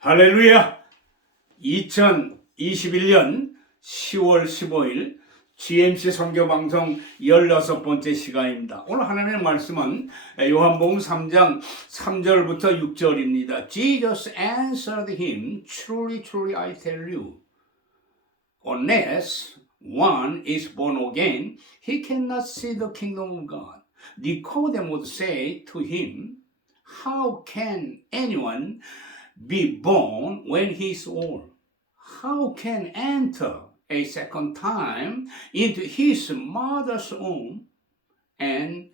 할렐루야! 2021년 10월 15일 GMC 선교방송 16번째 시간입니다. 오늘 하나님의 말씀은 요한복음 3장 3절부터 6절입니다. Jesus answered him, Truly, truly, I tell you, unless one is born again, he cannot see the kingdom of God. Nicodemus said to him, How can anyone be born when he is old? How can enter a second time into his mother's womb and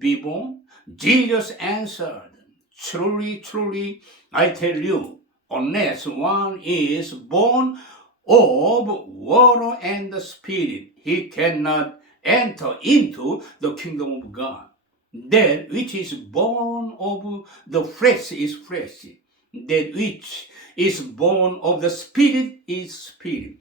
be born? Jesus answered, Truly, truly, I tell you, unless one is born of water and the Spirit, he cannot enter into the kingdom of God. That which is born of the flesh is flesh. That which is born of the Spirit is Spirit.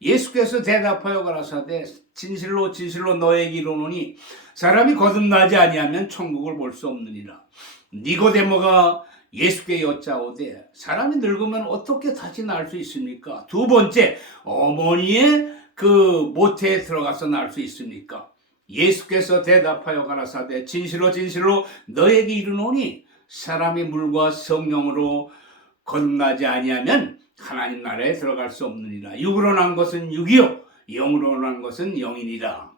예수께서 대답하여 가라사대 진실로 진실로 너에게 이르노니 사람이 거듭나지 아니하면 천국을 볼 수 없느니라. 니고데모가 예수께 여짜오되 사람이 늙으면 어떻게 다시 날 수 있습니까? 두 번째, 어머니의 그 모태에 들어가서 날 수 있습니까? 예수께서 대답하여 가라사대 진실로 진실로 너에게 이르노니 사람이 물과 성령으로 거듭나지 아니하면 하나님 나라에 들어갈 수 없느니라. 육으로 난 것은 육이요 영으로 난 것은 영이니라.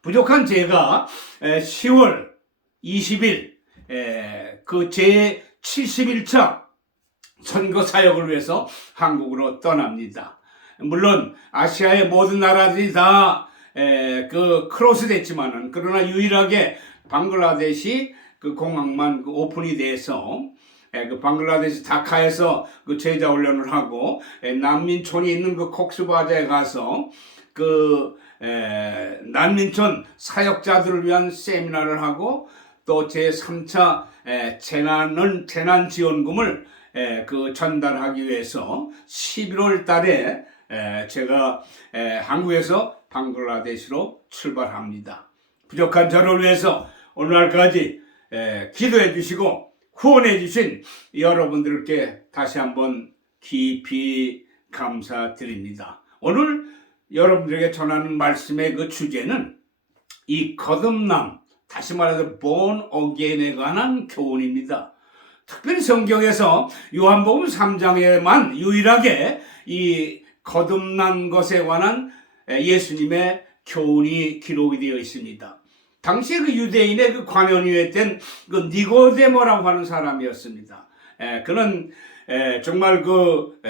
부족한 제가 10월 20일 그 제 71차 선거 사역을 위해서 한국으로 떠납니다. 물론 아시아의 모든 나라들이 다 그 크로스 됐지만은 그러나 유일하게 방글라데시 그 공항만 그 오픈이 돼서 그 방글라데시 다카에서 그 제자 훈련을 하고 난민촌이 있는 그 콕스바자에 가서 그 난민촌 사역자들을 위한 세미나를 하고 또 제3차 재난 지원금을 그 전달하기 위해서 11월 달에 제가 한국에서 방글라데시로 출발합니다. 부족한 저를 위해서 오늘날까지 기도해 주시고 후원해 주신 여러분들께 다시 한번 깊이 감사드립니다. 오늘 여러분들에게 전하는 말씀의 그 주제는 이 거듭남, 다시 말해서 born again에 관한 교훈입니다. 특별히 성경에서 요한복음 3장에만 유일하게 이 거듭난 것에 관한 예수님의 교훈이 기록이 되어 있습니다. 당시에 그 유대인의 그 관원이었던 그 니고데모라고 하는 사람이었습니다. 그는 정말 그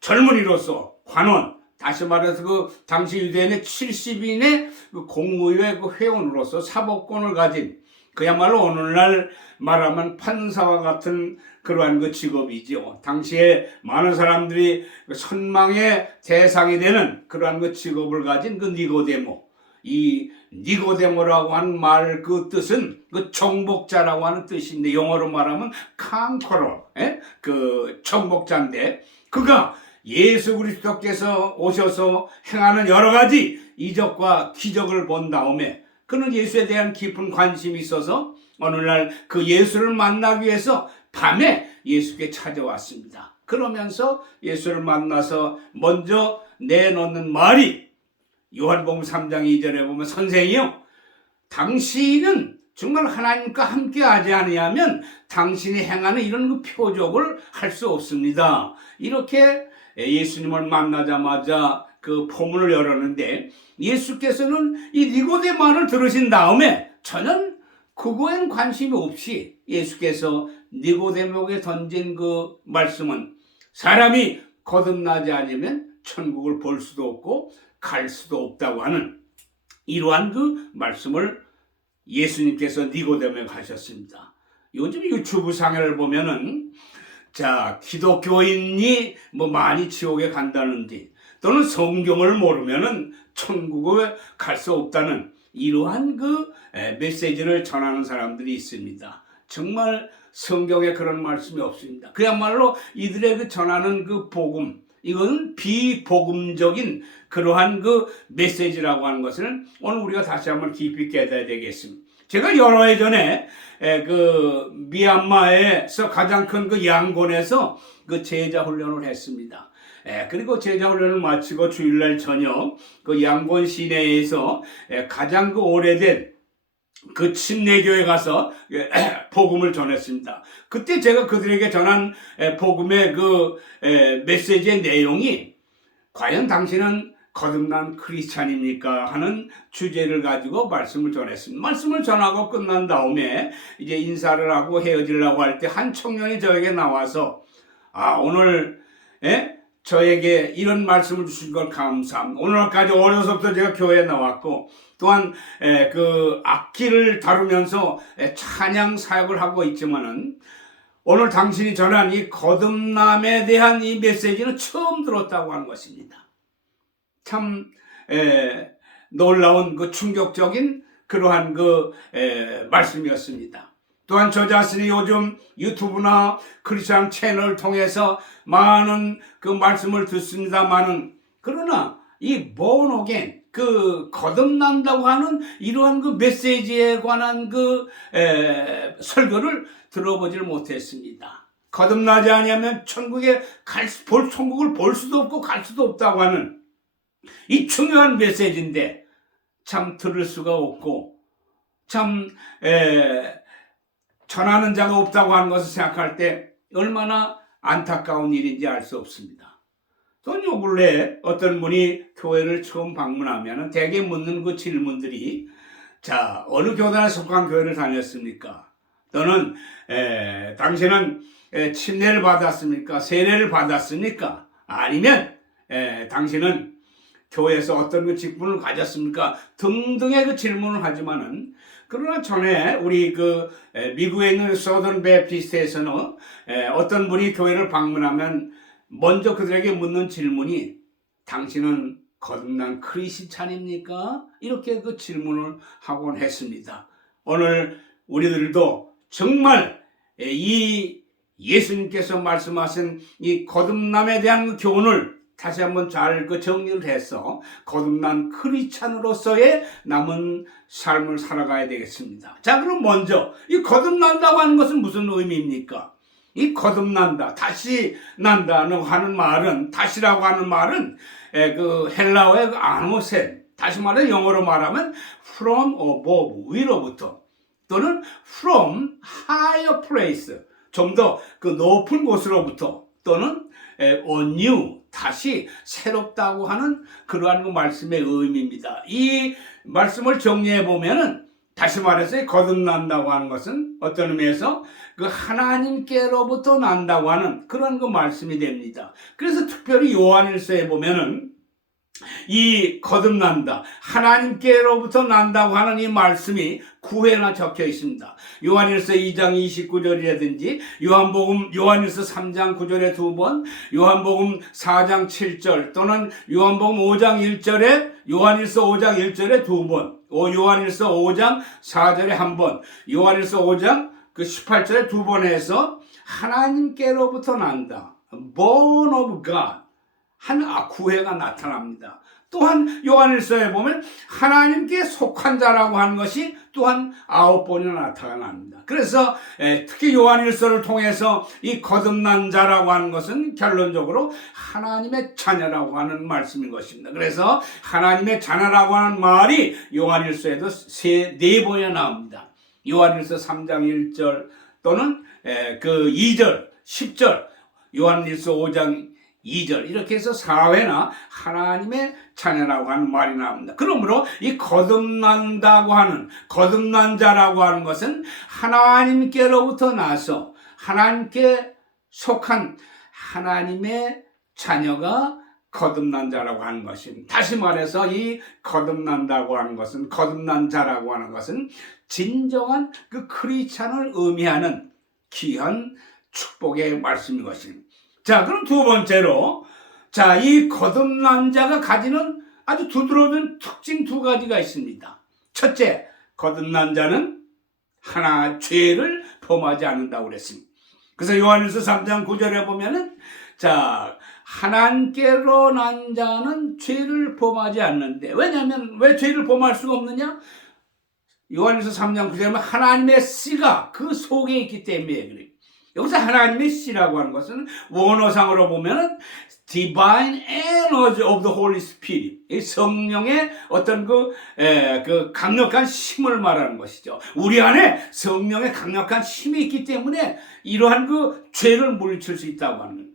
젊은이로서 관원, 다시 말해서 그 당시 유대인의 70인의 그 공무유의 그 회원으로서 사법권을 가진 그야말로 오늘날 말하면 판사와 같은 그러한 그 직업이죠. 당시에 많은 사람들이 선망의 대상이 되는 그러한 그 직업을 가진 그 니고데모. 이 니고데모라고 하는 말 그 뜻은 그 정복자라고 하는 뜻인데 영어로 말하면 컨커러, 그 정복자인데 그가 예수 그리스도께서 오셔서 행하는 여러 가지 이적과 기적을 본 다음에 그는 예수에 대한 깊은 관심이 있어서 어느 날 그 예수를 만나기 위해서 밤에 예수께 찾아왔습니다. 그러면서 예수를 만나서 먼저 내놓는 말이 요한복음 3장 2절에 보면 선생이요, 당신은 정말 하나님과 함께 하지 아니하면 당신이 행하는 이런 그 표적을 할 수 없습니다. 이렇게 예수님을 만나자마자 그 포문을 열었는데 예수께서는 이 니고데모를 들으신 다음에 전혀 그거엔 관심이 없이 예수께서 니고데모에게 던진 그 말씀은 사람이 거듭나지 않으면 천국을 볼 수도 없고 갈 수도 없다고 하는 이러한 그 말씀을 예수님께서 니고데모에게 하셨습니다. 요즘 유튜브 상을 보면은 자, 기독교인이 뭐 많이 지옥에 간다는지 또는 성경을 모르면은 천국에 갈 수 없다는 이러한 그 메시지를 전하는 사람들이 있습니다. 정말 성경에 그런 말씀이 없습니다. 그야말로 이들의 그 전하는 그 복음, 이건 비복음적인 그러한 그 메시지라고 하는 것을 오늘 우리가 다시 한번 깊이 깨달아야 되겠습니다. 제가 여러 해 전에 그 미얀마에서 가장 큰 그 양곤에서 그 제자 훈련을 했습니다. 그리고 제자 훈련을 마치고 주일날 저녁 그 양곤 시내에서 가장 그 오래된 그 침례교회 가서 복음을 전했습니다. 그때 제가 그들에게 전한 복음의 그 메시지의 내용이 과연 당신은 거듭난 크리스찬입니까? 하는 주제를 가지고 말씀을 전했습니다. 말씀을 전하고 끝난 다음에 이제 인사를 하고 헤어지려고 할 때 한 청년이 저에게 나와서 오늘 저에게 이런 말씀을 주신 걸 감사합니다. 오늘까지 어려서부터 제가 교회에 나왔고 또한 그 악기를 다루면서 찬양 사역을 하고 있지만은 오늘 당신이 전한 이 거듭남에 대한 이 메시지는 처음 들었다고 하는 것입니다. 참 놀라운 그 충격적인 그러한 그 말씀이었습니다. 또한 저 자신이 요즘 유튜브나 크리스천 채널을 통해서 많은 그 말씀을 듣습니다만은 그러나 이 born again 그 거듭난다고 하는 이러한 그 메시지에 관한 그 설교를 들어보질 못했습니다. 거듭나지 아니하면 천국을 볼 수도 없고 갈 수도 없다고 하는 이 중요한 메시지인데 참 들을 수가 없고 참 전하는 자가 없다고 하는 것을 생각할 때 얼마나 안타까운 일인지 알 수 없습니다. 또 요 근래 어떤 분이 교회를 처음 방문하면 대개 묻는 그 질문들이 자 어느 교단에 속한 교회를 다녔습니까? 또는 당신은 침례를 받았습니까? 세례를 받았습니까? 아니면 당신은 교회에서 어떤 그 직분을 가졌습니까? 등등의 그 질문을 하지만은 그러나 전에 우리 그 미국에 있는 서던 베프티스트에서는 어떤 분이 교회를 방문하면 먼저 그들에게 묻는 질문이 당신은 거듭난 크리스찬입니까? 이렇게 그 질문을 하곤 했습니다. 오늘 우리들도 정말 이 예수님께서 말씀하신 이 거듭남에 대한 교훈을 다시 한번 잘 그 정리를 해서 거듭난 크리스찬으로서의 남은 삶을 살아가야 되겠습니다. 자, 그럼 먼저 이 거듭난다고 하는 것은 무슨 의미입니까? 이 거듭난다, 다시 난다고 하는 말은 다시라고 하는 말은 그 헬라어의 그 아노센, 다시 말해 영어로 말하면 from above 위로부터 또는 from higher place 좀 더 그 높은 곳으로부터 또는 anew 다시 새롭다고 하는 그러한 그 말씀의 의미입니다. 이 말씀을 정리해 보면은 다시 말해서 거듭난다고 하는 것은 어떤 의미에서 그 하나님께로부터 난다고 하는 그런 그 말씀이 됩니다. 그래서 특별히 요한일서에 보면은 이 거듭난다, 하나님께로부터 난다고 하는 이 말씀이 9회나 적혀 있습니다. 요한일서 2장 29절이라든지 요한일서 3장 9절에 2번, 요한복음 4장 7절 또는 요한복음 5장 1절에 요한일서 5장 1절에 2번, 요한일서 5장 4절에 1번, 요한일서 5장 그 18절에 2번 해서 하나님께로부터 난다. born of God. 구회가 나타납니다. 또한 요한일서에 보면 하나님께 속한 자라고 하는 것이 또한 9번이나 나타납니다. 그래서 특히 요한일서를 통해서 이 거듭난 자라고 하는 것은 결론적으로 하나님의 자녀라고 하는 말씀인 것입니다. 그래서 하나님의 자녀라고 하는 말이 요한일서에도 4번이나 나옵니다. 요한일서 3장 1절 또는 그 2절, 10절, 요한일서 5장 2절 이렇게 해서 4회나 하나님의 자녀라고 하는 말이 나옵니다. 그러므로 이 거듭난다고 하는 거듭난 자라고 하는 것은 하나님께로부터 나서 하나님께 속한 하나님의 자녀가 거듭난 자라고 하는 것입니다. 다시 말해서 이 거듭난다고 하는 것은 거듭난 자라고 하는 것은 진정한 그 크리스찬을 의미하는 귀한 축복의 말씀인 것입니다. 자, 그럼 두 번째로, 자, 이 거듭난 자가 가지는 아주 두드러진 특징 2가지가 있습니다. 첫째, 거듭난 자는 죄를 범하지 않는다고 그랬습니다. 그래서 요한일서 3장 9절에 보면은, 자, 하나님께로 난 자는 죄를 범하지 않는데, 왜냐하면 왜 죄를 범할 수가 없느냐? 요한일서 3장 9절에 보면 하나님의 씨가 그 속에 있기 때문에 그래요. 여기서 하나님의 씨라고 하는 것은 원어상으로 보면은 divine energy of the Holy Spirit, 이 성령의 어떤 그 강력한 힘을 말하는 것이죠. 우리 안에 성령의 강력한 힘이 있기 때문에 이러한 그 죄를 물리칠 수 있다고 하는 거예요.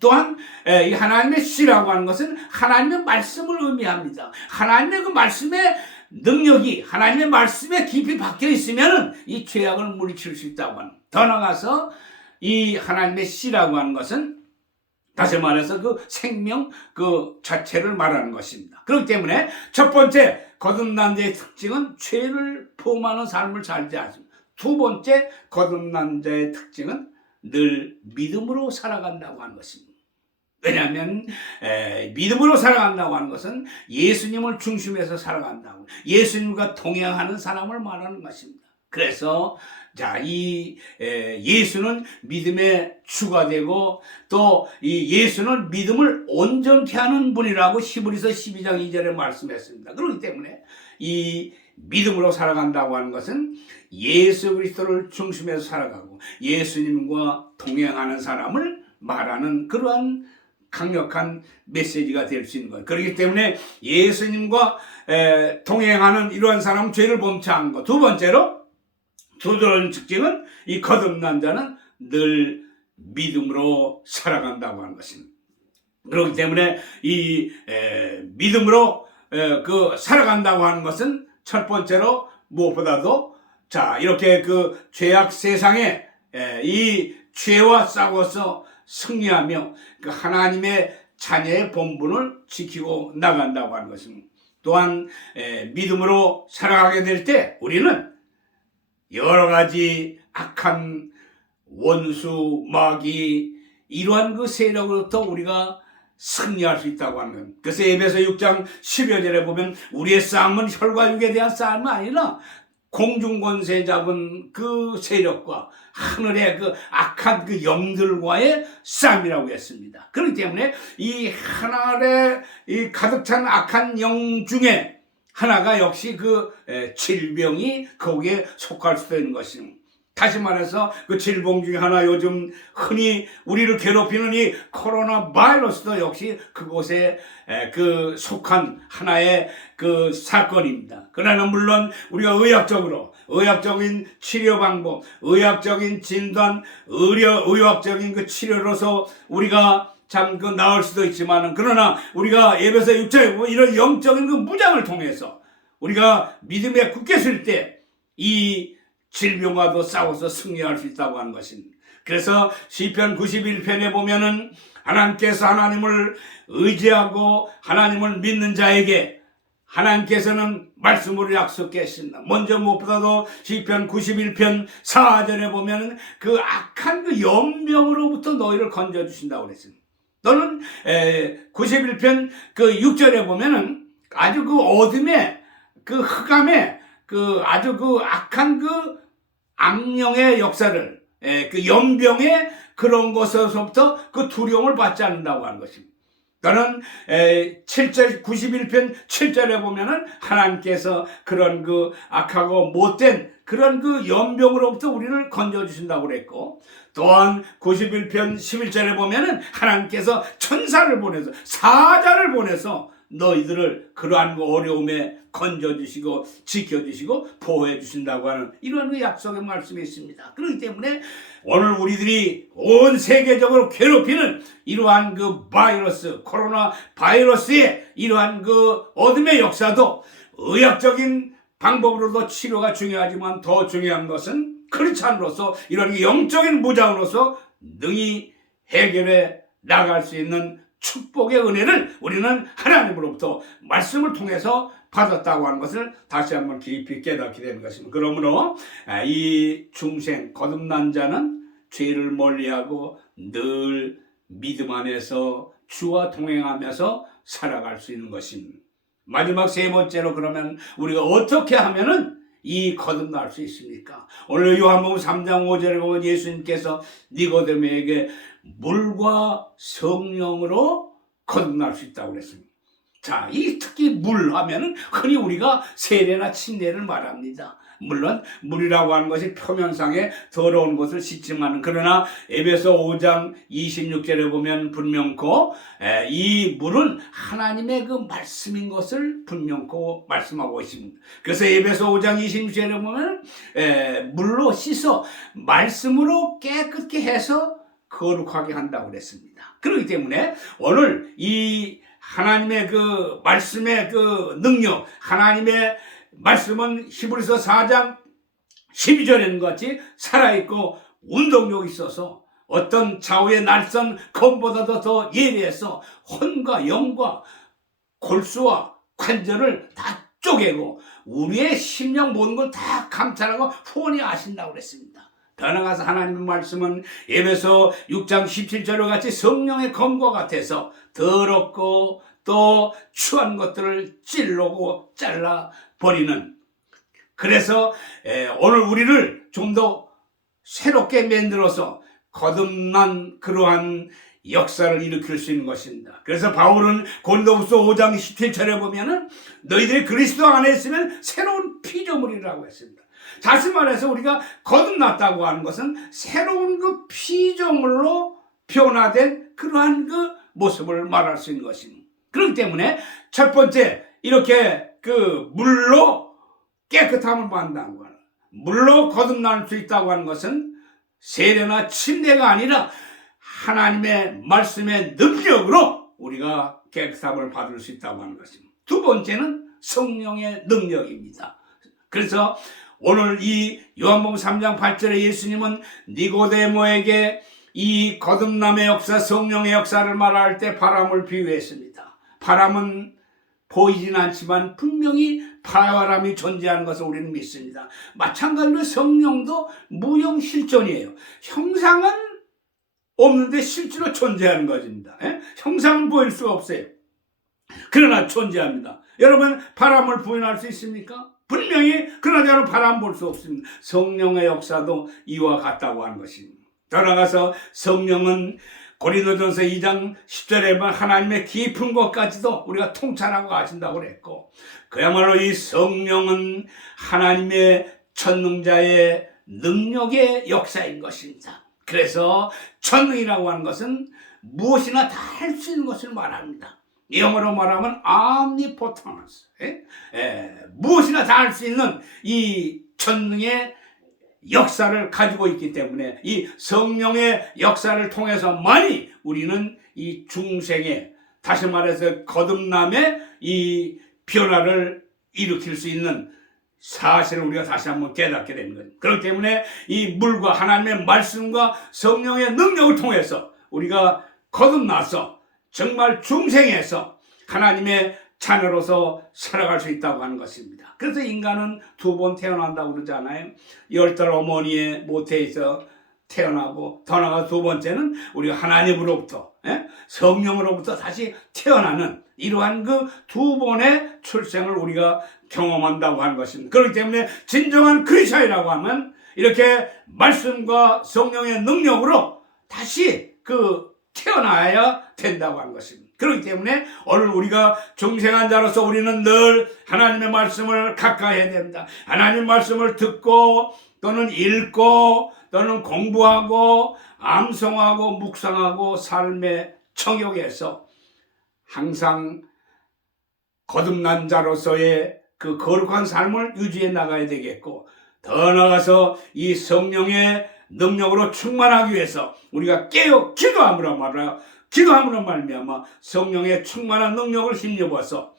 또한 이 하나님의 씨라고 하는 것은 하나님의 말씀을 의미합니다. 하나님의 그 말씀의 능력이 하나님의 말씀에 깊이 박혀 있으면 이 죄악을 물리칠 수 있다고 하는. 더 나아가서 이 하나님의 씨라고 하는 것은 다시 말해서 그 생명 그 자체를 말하는 것입니다. 그렇기 때문에 첫 번째 거듭난 자의 특징은 죄를 포함하는 삶을 살지 않습니다. 두 번째 거듭난 자의 특징은 늘 믿음으로 살아간다고 하는 것입니다. 왜냐하면 믿음으로 살아간다고 하는 것은 예수님을 중심에서 살아간다고, 예수님과 동행하는 사람을 말하는 것입니다. 그래서 자, 이 예수는 믿음의 주가 되고 또 이 예수는 믿음을 온전케 하는 분이라고 히브리서 12장 2절에 말씀했습니다. 그렇기 때문에 이 믿음으로 살아간다고 하는 것은 예수 그리스도를 중심에서 살아가고 예수님과 동행하는 사람을 말하는 그러한 강력한 메시지가 될 수 있는 거예요. 그렇기 때문에 예수님과 동행하는 이러한 사람은 죄를 범치 않는 것. 두 번째로 두 번째 특징은 이 거듭난 자는 늘 믿음으로 살아간다고 하는 것입니다. 그렇기 때문에 이 믿음으로 그 살아간다고 하는 것은 첫 번째로 무엇보다도 자 이렇게 그 죄악 세상에 이 죄와 싸워서 승리하며 그 하나님의 자녀의 본분을 지키고 나간다고 하는 것입니다. 또한 믿음으로 살아가게 될 때 우리는 여러 가지 악한 원수, 마귀 이러한 그 세력으로부터 우리가 승리할 수 있다고 하는 겁니다. 그래서 에베소 6장 10여 절에 보면 우리의 싸움은 혈과 육에 대한 싸움이 아니라 공중권세 잡은 그 세력과 하늘의 그 악한 그 영들과의 싸움이라고 했습니다. 그렇기 때문에 이 하늘에 이 가득 찬 악한 영 중에 하나가 역시 그 질병이 거기에 속할 수도 있는 것입니다. 다시 말해서 그 질병 중에 하나 요즘 흔히 우리를 괴롭히는 이 코로나 바이러스도 역시 그곳에 그 속한 하나의 그 사건입니다. 그러나 물론 우리가 의학적인 치료 방법, 의학적인 진단, 의학적인 그 치료로서 우리가 참 그 나을 수도 있지만은 그러나 우리가 에베소 6장에 보면 이런 영적인 그 무장을 통해서 우리가 믿음에 굳게 설 때 이 질병과도 싸워서 승리할 수 있다고 하는 것입니다. 그래서 시편 91편에 보면은 하나님께서 하나님을 의지하고 하나님을 믿는 자에게 하나님께서는 말씀으로 약속했습니다. 먼저 무엇보다도 시편 91편 4절에 보면은 그 악한 그 연병으로부터 너희를 건져주신다고 그랬습니다. 너는 91편 그 6절에 보면은 아주 그 어둠에 그 흑암에 그 아주 그 악한 그 악령의 역사를 그 연병의 그런 것에서부터 그 두려움을 받지 않는다고 하는 것입니다. 너는 7절 91편 7절에 보면은 하나님께서 그런 그 악하고 못된 그런 그 연병으로부터 우리를 건져 주신다고 그랬고 또한 91편 11절에 보면은 하나님께서 천사를 보내서 사자를 보내서 너희들을 그러한 그 어려움에 건져주시고 지켜주시고 보호해주신다고 하는 이런 그 약속의 말씀이 있습니다. 그렇기 때문에 오늘 우리들이 온 세계적으로 괴롭히는 이러한 그 바이러스, 코로나 바이러스의 이러한 그 어둠의 역사도 의학적인 방법으로도 치료가 중요하지만 더 중요한 것은 크리스찬으로서 이런 영적인 무장으로서 능히 해결해 나갈 수 있는 축복의 은혜를 우리는 하나님으로부터 말씀을 통해서 받았다고 하는 것을 다시 한번 깊이 깨닫게 되는 것입니다. 그러므로 이 중생 거듭난 자는 죄를 멀리하고 늘 믿음 안에서 주와 동행하면서 살아갈 수 있는 것입니다. 마지막 세 번째로 그러면 우리가 어떻게 하면은 이 거듭날 수 있습니까? 오늘 요한복음 3장 5절에 보면 예수님께서 니고데모에게 물과 성령으로 거듭날 수 있다고 그랬습니다. 자, 이 특히 물 하면은 흔히 우리가 세례나 침례를 말합니다. 물론 물이라고 하는 것이 표면상에 더러운 것을 씻지만, 그러나 에베소 5장 26절에 보면 분명코 이 물은 하나님의 그 말씀인 것을 분명코 말씀하고 있습니다. 그래서 에베소 5장 26절에 보면 물로 씻어 말씀으로 깨끗게 해서 거룩하게 한다고 그랬습니다. 그렇기 때문에 오늘 이 하나님의 그 말씀의 그 능력, 하나님의 말씀은 히브리서 4장 12절에는 같이 살아있고 운동력이 있어서 어떤 좌우의 날선 검보다도 더 예리해서 혼과 영과 골수와 관절을 다 쪼개고 우리의 심령 모든 걸 다 감찰하고 훤히 아신다고 그랬습니다. 더 나아가서 하나님의 말씀은 에베소 6장 17절과 같이 성령의 검과 같아서 더럽고 또 추한 것들을 찔르고 잘라버리는, 그래서 오늘 우리를 좀 더 새롭게 만들어서 거듭난 그러한 역사를 일으킬 수 있는 것입니다. 그래서 바울은 고린도후서 5장 17절에 보면은 너희들이 그리스도 안에 있으면 새로운 피조물이라고 했습니다. 다시 말해서 우리가 거듭났다고 하는 것은 새로운 그 피조물로 변화된 그러한 그 모습을 말할 수 있는 것입니다. 그렇기 때문에 첫 번째, 이렇게 그 물로 깨끗함을 받는다는 것, 물로 거듭날 수 있다고 하는 것은 세례나 침례가 아니라 하나님의 말씀의 능력으로 우리가 깨끗함을 받을 수 있다고 하는 것입니다. 두 번째는 성령의 능력입니다. 그래서 오늘 이 요한복음 3장 8절에 예수님은 니고데모에게 이 거듭남의 역사, 성령의 역사를 말할 때 바람을 비유했습니다. 바람은 보이진 않지만 분명히 바람이 존재하는 것을 우리는 믿습니다. 마찬가지로 성령도 무형실존이에요. 형상은 없는데 실제로 존재하는 것입니다. 형상은 보일 수가 없어요. 그러나 존재합니다. 여러분, 바람을 부인할 수 있습니까? 분명히 그러나 바람 볼 수 없습니다. 성령의 역사도 이와 같다고 하는 것입니다. 더 나아가서 성령은 고린도전서 2장 10절에 하나님의 깊은 것까지도 우리가 통찰하고 아신다고 그랬고, 그야말로 이 성령은 하나님의 전능자의 능력의 역사인 것입니다. 그래서 전능이라고 하는 것은 무엇이나 다 할 수 있는 것을 말합니다. 영어로 말하면 omnipotence, 무엇이나 다 할 수 있는 이 전능의 역사를 가지고 있기 때문에 이 성령의 역사를 통해서만이 우리는 이 중생의, 다시 말해서 거듭남의 이 변화를 일으킬 수 있는 사실을 우리가 다시 한번 깨닫게 되는 거예요. 그렇기 때문에 이 물과 하나님의 말씀과 성령의 능력을 통해서 우리가 거듭나서 정말 중생에서 하나님의 자녀로서 살아갈 수 있다고 하는 것입니다. 그래서 인간은 두 번 태어난다고 그러잖아요. 10달 어머니의 모태에서 태어나고, 더 나아가 두 번째는 우리가 하나님으로부터, 성령으로부터 다시 태어나는 이러한 그 두 번의 출생을 우리가 경험한다고 하는 것입니다. 그렇기 때문에 진정한 크리스천이라고 하면 이렇게 말씀과 성령의 능력으로 다시 태어나야 된다고 하는 것입니다. 그렇기 때문에 오늘 우리가 중생한 자로서 우리는 늘 하나님의 말씀을 가까이 해야 됩니다. 하나님의 말씀을 듣고 또는 읽고 또는 공부하고 암송하고 묵상하고 삶의 청욕에서 항상 거듭난 자로서의 그 거룩한 삶을 유지해 나가야 되겠고, 더 나아가서 이 성령의 능력으로 충만하기 위해서 우리가 깨어 기도함으로 말미암아 성령의 충만한 능력을 힘입어서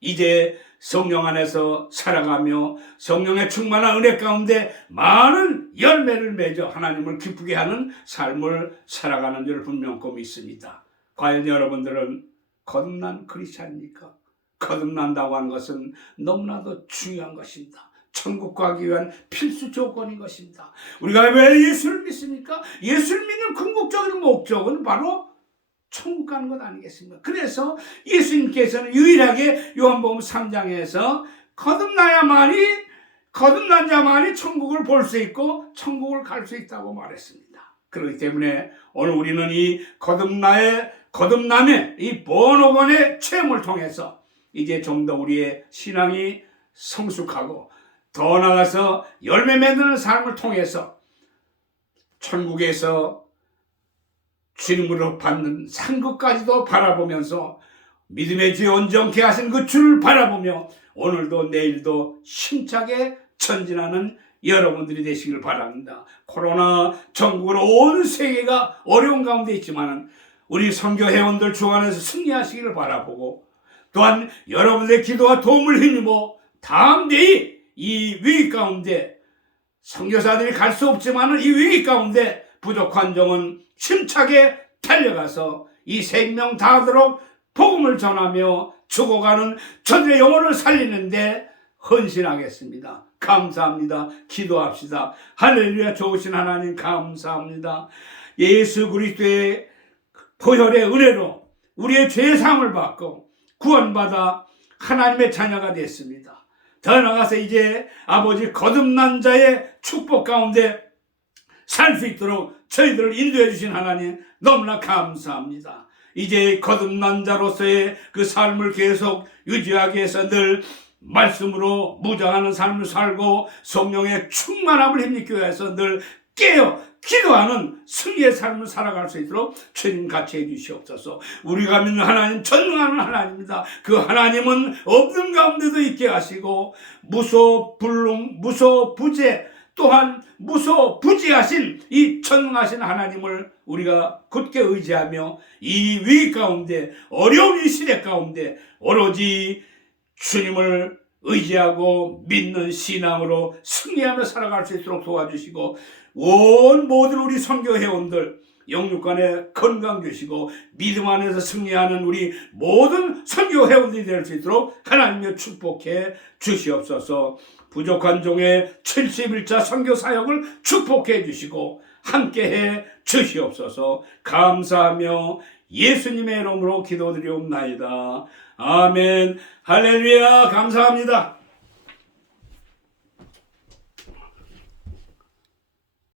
이제 성령 안에서 살아가며 성령의 충만한 은혜 가운데 많은 열매를 맺어 하나님을 기쁘게 하는 삶을 살아가는 줄 분명히 믿습니다. 과연 여러분들은 거듭난 크리스찬입니까? 거듭난다고 하는 것은 너무나도 중요한 것입니다. 천국 가기 위한 필수 조건인 것입니다. 우리가 왜 예수를 믿습니까? 예수를 믿는 궁극적인 목적은 바로 천국 가는 것 아니겠습니까? 그래서 예수님께서는 유일하게 요한복음 3장에서 거듭난 자만이 천국을 볼 수 있고 천국을 갈 수 있다고 말했습니다. 그렇기 때문에 오늘 우리는 이 거듭남의 이 번호건의 체험을 통해서 이제 좀 더 우리의 신앙이 성숙하고 더 나아가서 열매 맺는 삶을 통해서 천국에서 주님으로 받는 상급까지도 바라보면서 믿음의 주에 온전케 하신 그 주를 바라보며 오늘도 내일도 힘차게 전진하는 여러분들이 되시길 바랍니다. 코로나 전국으로 온 세계가 어려운 가운데 있지만 우리 선교 회원들 중 안에서 승리하시기를 바라보고 또한 여러분들의 기도와 도움을 힘입어 다음 대의 이 위기 가운데 선교사들이 갈 수 없지만 이 위기 가운데 부족한 종은 힘차게 달려가서 이 생명 다하도록 복음을 전하며 죽어가는 저들의 영혼을 살리는데 헌신하겠습니다. 감사합니다. 기도합시다. 할렐루야. 좋으신 하나님 감사합니다. 예수 그리스도의 보혈의 은혜로 우리의 죄사함을 받고 구원받아 하나님의 자녀가 됐습니다. 더 나아가서 이제 아버지 거듭난 자의 축복 가운데 살 수 있도록 저희들을 인도해 주신 하나님 너무나 감사합니다. 이제 거듭난 자로서의 그 삶을 계속 유지하기 위해서 늘 말씀으로 무장하는 삶을 살고 성령의 충만함을 힘입기 위해서 늘 깨어 기도하는 승리의 삶을 살아갈 수 있도록 주님 같이 해주시옵소서. 우리가 믿는 하나님 전능하는 하나님입니다. 그 하나님은 없는 가운데도 있게 하시고 무소불능 무소부재 또한 무소부지하신 이 전능하신 하나님을 우리가 굳게 의지하며 이 위기 가운데 어려운 이 시대 가운데 오로지 주님을 의지하고 믿는 신앙으로 승리하며 살아갈 수 있도록 도와주시고 온 모든 우리 선교 회원들 영육간에 건강 주시고 믿음 안에서 승리하는 우리 모든 선교 회원들이 될 수 있도록 하나님의 축복해 주시옵소서. 부족한 종의 71자 선교 사역을 축복해 주시고 함께해 주시옵소서. 감사하며 예수님의 이름으로 기도드리옵나이다. 아멘. 할렐루야. 감사합니다.